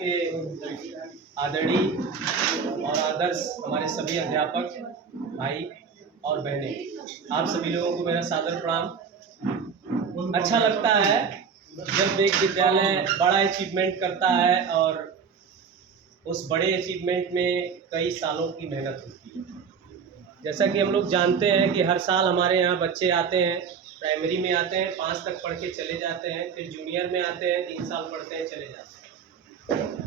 के आदरणीय और आदर्श हमारे सभी अध्यापक भाई और बहनें, आप सभी लोगों को मेरा सादर प्रणाम। अच्छा लगता है जब एक विद्यालय बड़ा अचीवमेंट करता है और उस बड़े अचीवमेंट में कई सालों की मेहनत होती है। जैसा कि हम लोग जानते हैं कि हर साल हमारे यहाँ बच्चे आते हैं, प्राइमरी में आते हैं, 5 तक पढ़ के चले जाते हैं, फिर जूनियर में आते हैं, 3 साल पढ़ते हैं, चले जाते हैं।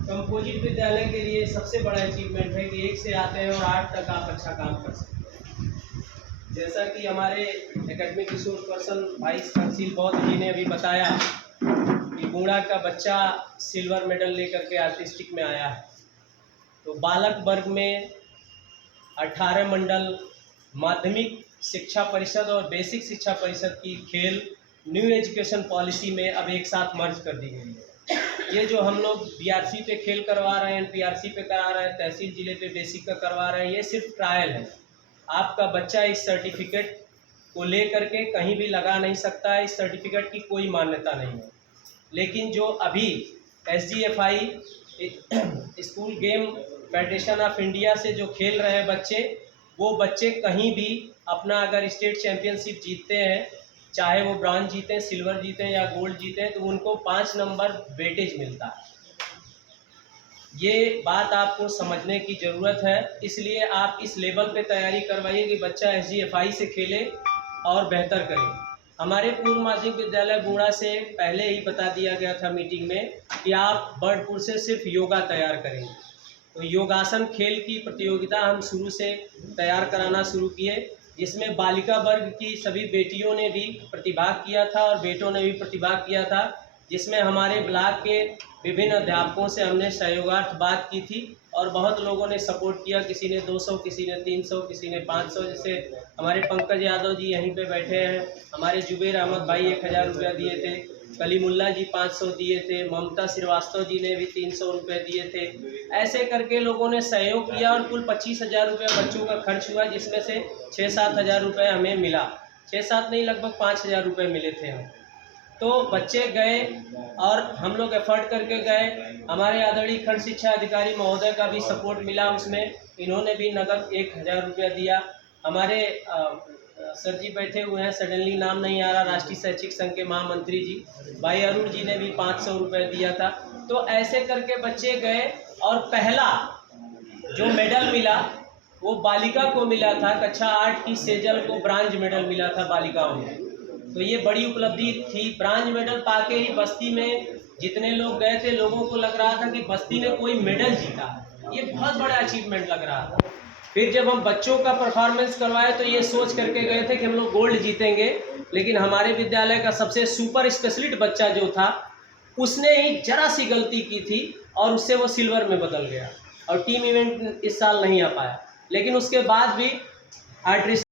कंपोजिट विद्यालय के लिए सबसे बड़ा अचीवमेंट है कि 1 से आते हैं और 8 तक आप अच्छा काम कर सकते हैं। जैसा कि हमारे एकेडमिक रिसोर्स पर्सन भाई तहसील बौद्ध जी ने अभी बताया कि गुणा का बच्चा सिल्वर मेडल लेकर के आर्टिस्टिक में आया है। तो बालक वर्ग में 18 मंडल माध्यमिक शिक्षा परिषद और बेसिक शिक्षा परिषद की खेल न्यू एजुकेशन पॉलिसी में अब एक साथ मर्ज कर दी गई है। ये जो हम लोग बीआरसी पे खेल करवा रहे हैं, पीआरसी पे करा रहे हैं, तहसील जिले पे बेसिक का करवा रहे हैं, ये सिर्फ ट्रायल है। आपका बच्चा इस सर्टिफिकेट को ले करके कहीं भी लगा नहीं सकता है, इस सर्टिफिकेट की कोई मान्यता नहीं है। लेकिन जो अभी SGFI school game federation of India से जो खेल रहे हैं बच्चे, वो बच्चे कहीं भी अपना अगर स्टेट चैम्पियनशिप जीतते हैं, चाहे वो ब्रॉन्ज जीतें, सिल्वर जीतें या गोल्ड जीतें, तो उनको 5 नंबर वेटेज मिलता है। ये बात आपको समझने की ज़रूरत है, इसलिए आप इस लेवल पे तैयारी करवाइए कि बच्चा SGFI से खेले और बेहतर करे। हमारे पूर्व माध्यमिक विद्यालय गुणा से पहले ही बता दिया गया था मीटिंग में कि आप बर्डपुर से सिर्फ योगा तैयार करेंगे। तो योगासन खेल की प्रतियोगिता हम शुरू से तैयार कराना शुरू किए, जिसमें बालिका वर्ग की सभी बेटियों ने भी प्रतिभाग किया था और बेटों ने भी प्रतिभाग किया था, जिसमें हमारे ब्लॉक के विभिन्न अध्यापकों से हमने सहयोगार्थ बात की थी और बहुत लोगों ने सपोर्ट किया। किसी ने 200, किसी ने 300, किसी ने 500। जैसे हमारे पंकज यादव जी यहीं पे बैठे हैं, हमारे जुबेर अहमद भाई 1000 रुपया दिए थे, कलीमुल्ला जी 500 दिए थे, ममता श्रीवास्तव जी ने भी 300 रुपये दिए थे। ऐसे करके लोगों ने सहयोग किया और कुल 25,000 रुपये बच्चों का खर्च हुआ, जिसमें से 6-7 हज़ार रुपये हमें मिला। 6-7 नहीं, लगभग 5,000 रुपये मिले थे हम। तो बच्चे गए और हम लोग एफर्ट करके गए। हमारे आदरणीय खंड शिक्षा अधिकारी महोदय का भी सपोर्ट मिला उसमें, इन्होंने भी नगद 1,000 रुपया दिया। हमारे सर जी बैठे हुए हैं, सडनली नाम नहीं आ रहा, राष्ट्रीय शैक्षिक संघ के महामंत्री जी भाई अरुण जी ने भी 500 रुपये दिया था। तो ऐसे करके बच्चे गए और पहला जो मेडल मिला वो बालिका को मिला था। कक्षा 8 की सेजल को ब्रांज मेडल मिला था बालिकाओं में। तो ये बड़ी उपलब्धि थी। ब्रांज मेडल पाके ही बस्ती में जितने लोग गए थे, लोगों को लग रहा था कि बस्ती ने कोई मेडल जीता, ये बहुत बड़ा अचीवमेंट लग रहा था। फिर जब हम बच्चों का परफॉर्मेंस करवाए तो ये सोच करके गए थे कि हम लोग गोल्ड जीतेंगे, लेकिन हमारे विद्यालय का सबसे सुपर स्पेशलिस्ट बच्चा जो था, उसने ही जरा सी गलती की थी और उससे वो सिल्वर में बदल गया और टीम इवेंट इस साल नहीं आ पाया। लेकिन उसके बाद भी आर्टिस्ट